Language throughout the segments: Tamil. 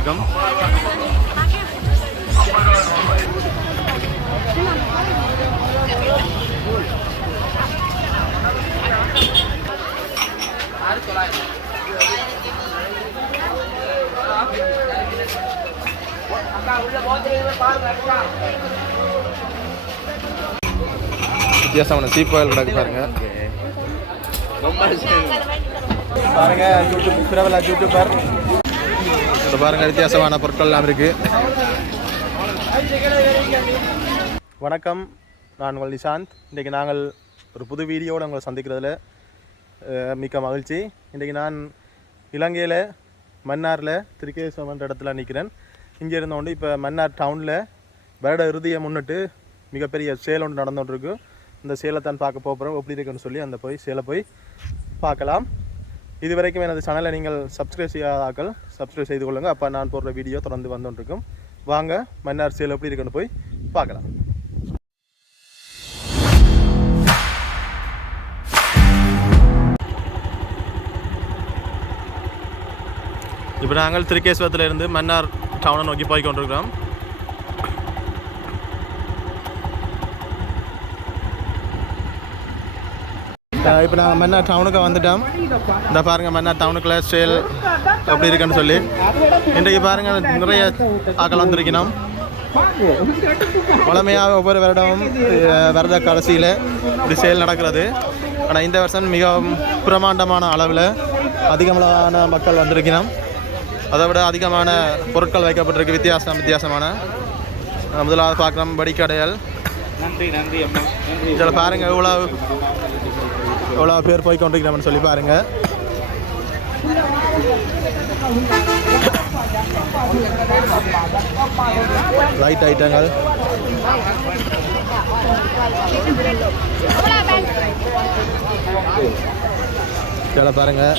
வணக்கம் வித்தியாசமான சீப் ஆயில் கிடக்கு பாருங்க. பாருங்க யூடியூப் பிரபல யூடியூபர் இது பாருங்க வித்தியாசமான பொருட்கள் எல்லாம் இருக்கு. வணக்கம் நான் உங்கள் நிஷாந்த். இன்றைக்கு நாங்கள் ஒரு புது வீடியோடு உங்களை சந்திக்கிறதுல மிக்க மகிழ்ச்சி. இன்றைக்கு நான் இலங்கையில் மன்னாரில் திருக்கேஸ்வரன்ற இடத்துல நிற்கிறேன் இங்கே இருந்தோண்டு இப்போ மன்னார் டவுனில் வருட இறுதியை முன்னிட்டு மிகப்பெரிய சேல் ஒன்று நடந்துகிட்டு இருக்கு. இந்த சேலை தான் பார்க்க போகிறோம் எப்படி இருக்குன்னு சொல்லி அந்த போய் சேலை போய் பார்க்கலாம். இது வரைக்கும் எனது சேனலை நீங்கள் சப்ஸ்கிரைப் செய்யாதாக்கள் சப்ஸ்கிரைப் செய்து கொள்ளுங்கள். அப்போ நான் போடுற வீடியோ தொடர்ந்து வந்துட்டுருக்கும் வாங்க மன்னார் அரசியல் எப்படி இருக்குன்னு போய் பார்க்கலாம். இப்போ நாங்கள் திருக்கேஸ்வரத்தில் இருந்து மன்னார் டவுனை நோக்கி போய் கொண்டிருக்கிறோம். இப்போ நாங்கள் மன்னார் டவுனுக்கு வந்துட்டோம் இந்த பாருங்கள் மன்னார் டவுனுக்குள்ள சேல் எப்படி இருக்குன்னு சொல்லி. இன்றைக்கு பாருங்கள் நிறைய ஆக்கள் வந்திருக்கணும். வளமையாக ஒவ்வொரு வருடமும் வருட கடைசியில் இப்படி சேல் நடக்கிறது. ஆனால் இந்த வருஷம் மிகவும் பிரமாண்டமான அளவில் அதிகமான மக்கள் வந்திருக்கணும். அதை விட அதிகமான பொருட்கள் வைக்கப்பட்டிருக்கு வித்தியாசம் வித்தியாசமான. முதலாவது பார்க்குறோம் வடிக்கடைகள் நன்றி நன்றி இதில் பாருங்கள் எவ்வளோ எவ்வளோ பேர் போய் கொண்டிருக்கிறோம்னு சொல்லி பாருங்கள் ரைட் ஐட்டங்கள் இதில் பாருங்கள்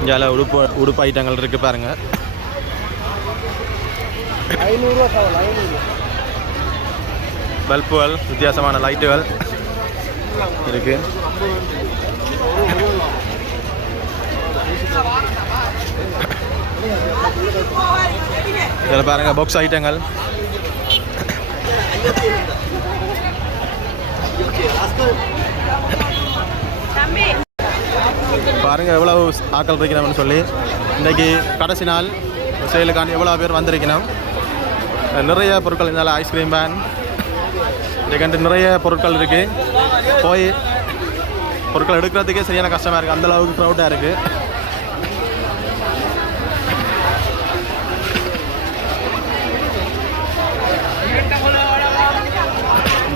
இங்கே உடுப்பு உடுப்பு ஐட்டங்கள் இருக்குது பாருங்கள் பல்புகள் வித்தியாசமான லைட்டுகள் இருக்கு. இதில் பாருங்க பாக்ஸ் ஐட்டங்கள். பாருங்க எவ்வளவு ஆக்கள் இருக்கிறோம்னு சொல்லி. இன்னைக்கு கடைசி நாள் சேலுக்காண்டி எவ்வளோ பேர் வந்திருக்கணும். நிறைய பொருட்கள் இருந்தாலும் ஐஸ்கிரீம் பேன் இதுக்கண்டு நிறைய பொருட்கள் இருக்குது போய் பொருட்கள் எடுக்கிறதுக்கே சரியான கஷ்டமாக இருக்குது அந்த அளவுக்கு க்ரௌடாக இருக்குது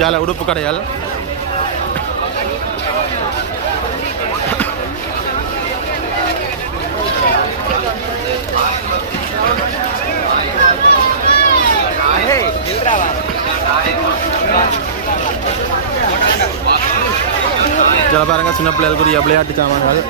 ஜால உடுப்பு கடைகள். சில பாருங்க சின்ன பிள்ளைகளுக்குரிய விளையாட்டு சாமான்கள்.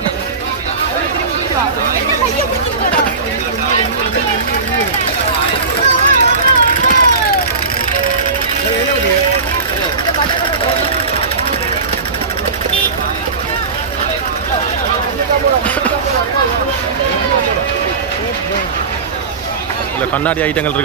இல்லை கண்ணாடி ஐட்டங்கள்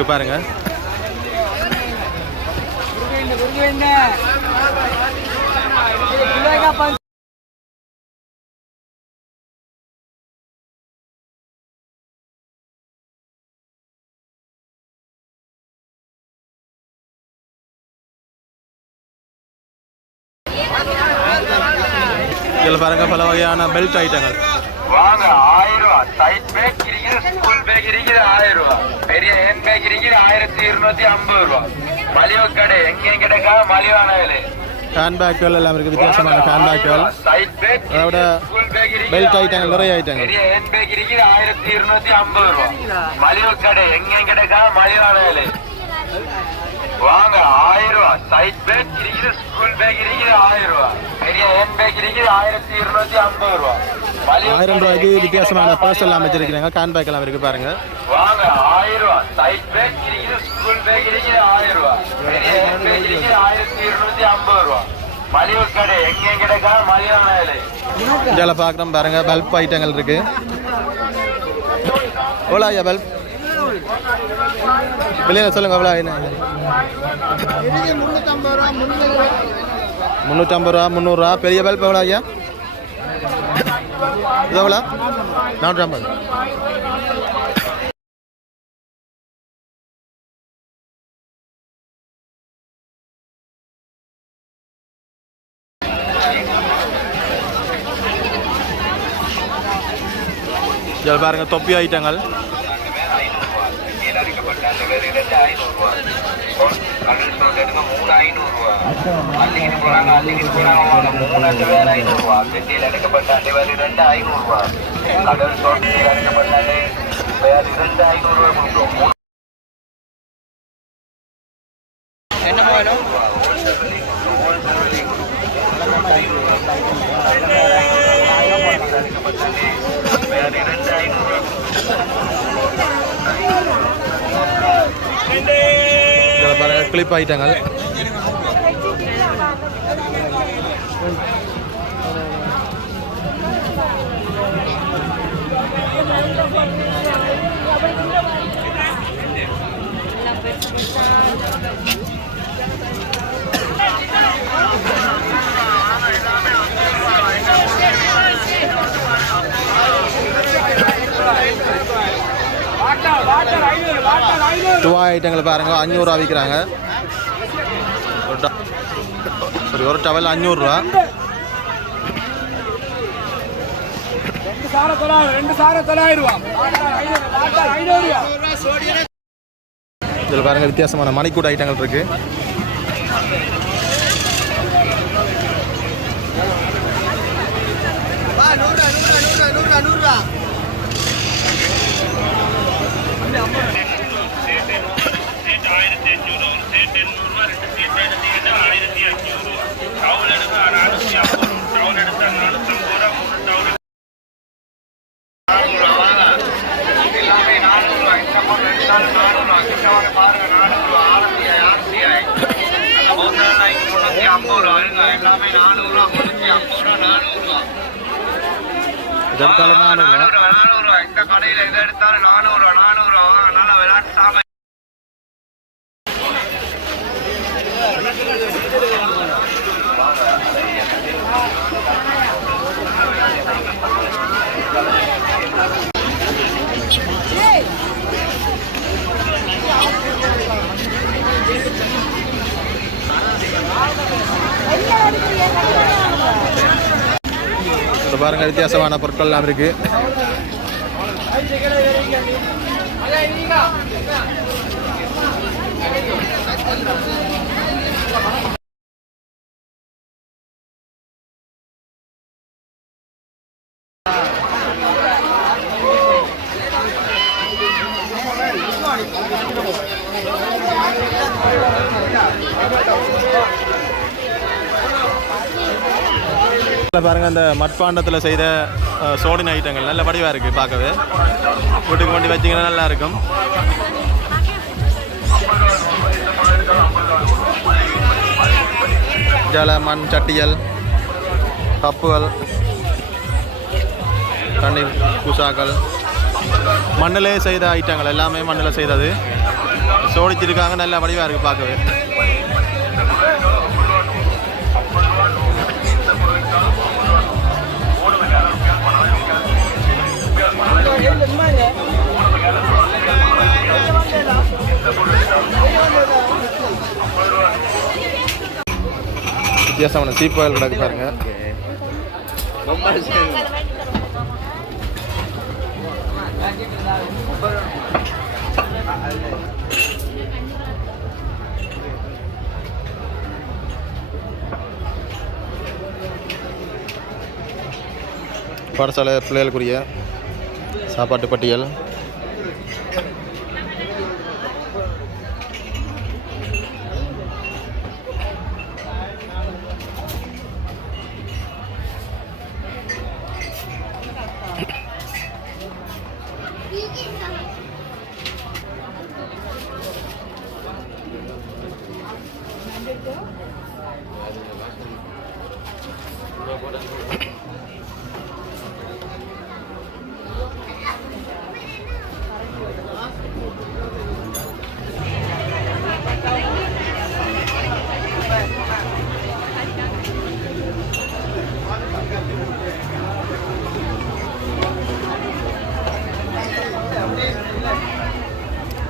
இதில் பாருங்க பல வகையான பெல்ட் ஐட்டங்கள் வாங்க ஆயிரம் ரூபாய் சைட் பேக் இருக்குது ஸ்கூல் பேக் இருக்குது ஆயிரம் ரூபாய் பெரிய ஹேண்ட் பேக் இருக்குது ஆயிரத்தி இருநூத்தி ஐம்பது ரூபாய் மலிவு கடை எங்கேயும் கிடைக்காத மலிவான விலை. ஹேண்ட்பேக்குகள் எல்லாம் இருக்குது வித்தியாசமான ஹேண்ட்பேக்குகள் அதோட பெல்ட் ஐட்டங்கள் நிறைய ஐட்டங்கள் பெரிய ஹேண்ட் பேக் இருக்குது ஆயிரத்தி இருநூத்தி ஐம்பது ரூபாய் மலிவு கடை எங்கேயும் கிடைக்காத மலிவான விலை. வாங்க ஆயிரம் ரூபாய் சைட் பேக் இருக்குது. ஸ்கூல் பேக் இருக்குது. ஆயிரம் ரூபாய் பெரிய ஹேண்ட் பேக் இருக்குது. ஆயிரத்தி இருநூத்தி ஐம்பது ரூபாய் ஆயிரம் ரூபாய்க்கு வித்தியாசமான பர்ஸ் எல்லாம் வச்சிருக்கிறாங்க. கேன் பேக் எல்லாம் இருக்கு பாருங்க. வாங்க ஆயிரம் ரூபாய் சைட் பேக் இருக்குது ஸ்கூல் பேக் இருக்குது ஆயிரம் ரூபாய் பெரிய ஹேண்ட் பேக் இருக்குது ஆயிரத்தி இருநூத்தி ஐம்பது ரூபாய் மலிவு கடை எங்க கிடைக்கா மலிவான இதில் பார்க்குறோம் பாருங்க பல்ப் ஐட்டங்கள் இருக்கு. எவ்வளோ ஐயா பல்ப் வெளியில் சொல்லுங்க எவ்வளோ என்ன? முந்நூற்றம்பது ரூபா முந்நூறுரூவா பெரிய பல்ப் எவ்வளோ ஐயா? இது எவ்வளோ நானூற்றம்பது இதில் பாருங்க தொப்பி ஐட்டங்கள் கடல் சோறு எடுக்க மூணு ஐநூறு ரூபா அள்ளிக்கிட்டு போறாங்க அள்ளிக்கிட்டு போறாங்க மூணு அண்டு பேர் ஐநூறு ரூபா பெட்டியில் எடுக்கப்பட்ட அண்டு பேர் ரெண்டு ஐநூறு கிளிப் ஆகிட்டாங்க வாட்டர் எடுக்கப்பட்ட ஐநூறு ரூபா பாருங்க ஐட்டங்கள் துவா பாருங்க அஞ்சூறுரூவா விற்கிறாங்க ஒரு சரி ஒரு டவல் அஞ்சூறுரூவா ரூபா இதில் பாருங்க வித்தியாசமான மணிக்கூட ஐட்டங்கள் இருக்கு ஆயிரத்தி அஞ்சூறு ஒரு சேட் எண்ணூறுரூவா ரெண்டு சேட் எடுத்து ஆயிரத்தி அஞ்சூறு டவுல் எடுக்க நானூற்றி ஐம்பது டவுல் எடுத்தா நானூற்றம்பது ரூபா மூணு டவுல் எல்லாமே நானூறுரூவா இந்த பொருள் எடுத்தாலும் நானூறுரூவா கிட்ட வாங்க பாருங்க நானூறுரூவா ஆரம்பியா ஆர்சிஐ முன்னூற்றி ஐம்பது ரூபா இருங்க எல்லாமே நானூறுரூவா முன்னூற்றி ஐம்பது ரூபா நானூறுரூவா இதற்கால நானூறுரூவா நானூறுரூவா நானூறுரூவா இந்த கடையில் எது எடுத்தாலும் நானூறுரூவா நானூறுரூவா அதனால விளையாட்டு சாமான் இதில் பாருங்க வித்தியாசமான பொருட்கள் எல்லாம் இருக்கு. பாருங்கள் அந்த மட்பாண்டத்தில் செய்த சோடின் ஐட்டங்கள். நல்ல வடிவாக இருக்குது பார்க்கவே. வீட்டுக்கு கொண்டு வச்சிங்கன்னா நல்லா இருக்கும் ஜல மண் சட்டிகள் கப்புகள் தண்ணீர் குசாக்கள் மண்ணிலே செய்த ஐட்டங்கள் எல்லாமே மண்ணில் செய்தது. சோடிச்சிருக்காங்க நல்ல வடிவாக இருக்குது பார்க்கவே. வித்தியாசமான சீப் ஆயில் கிடக்கு பாருங்க. பாடசாலை பிள்ளைகளுக்குரிய சாப்பாட்டு பட்டியல்.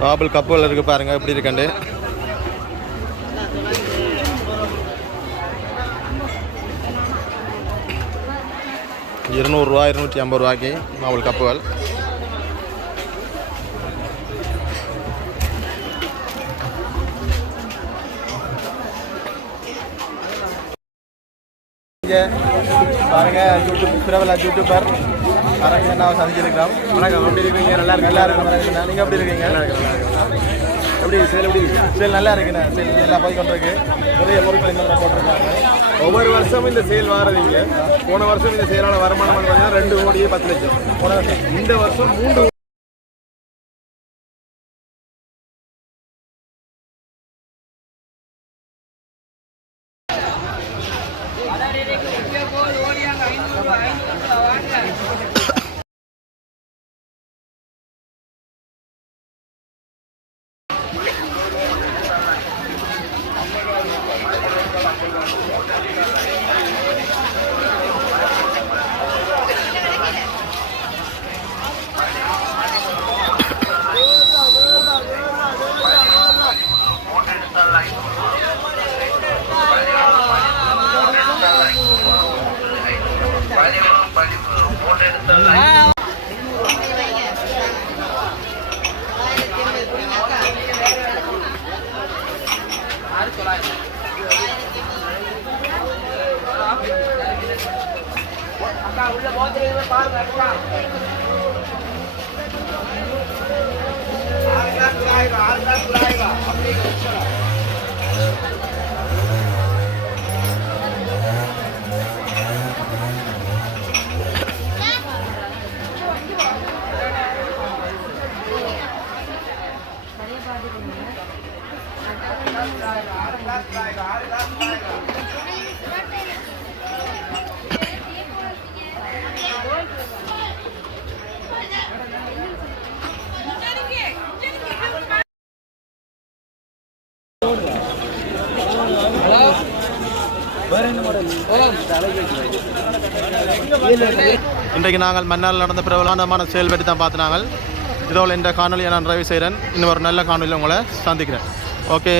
பாபிள் கப்புகள் இருக்கு பாருங்க எப்படி இருக்கண்டு இருநூறுவா இருநூற்றி ஐம்பது ரூபாய்க்கு மாவுள் கப்புகள் இங்கே பாருங்க யூடியூப் பிரபல யூடியூபர் அரங்க நான் சந்திச்சிருக்கிறோம் வணக்கம் எப்படி இருக்கீங்க? நல்லா இருக்கு நல்லா இருக்கு நீங்கள் எப்படி இருக்கீங்க? எப்படி சேல் எப்படி? சேல் நல்லா இருக்குண்ணே. சேல் நல்லா போய் கொண்டிருக்கு. நிறைய பொருட்கள் இன்னும் போட்டிருக்காங்க. ஒவ்வொரு வருஷமும் இந்த சேல் வாரதில்ல போன வருஷம் இந்த சேலான வருமானம் பார்த்தீங்கன்னா ரெண்டு கோடியே பத்து லட்சம். போன வருஷம். இந்த வருஷம் மூன்று आएगा आएगा आएगा अपनी இன்றைக்கு நாங்கள் மன்னால் நடந்த பிரபலமான செயல் பற்றி தான் பார்த்து நாங்கள். இதோட இந்த காணொலியை நான் ரவி செய்கிறேன். இன்னும் ஒரு நல்ல காணொலியில் உங்களை சந்திக்கிறேன். ஓகே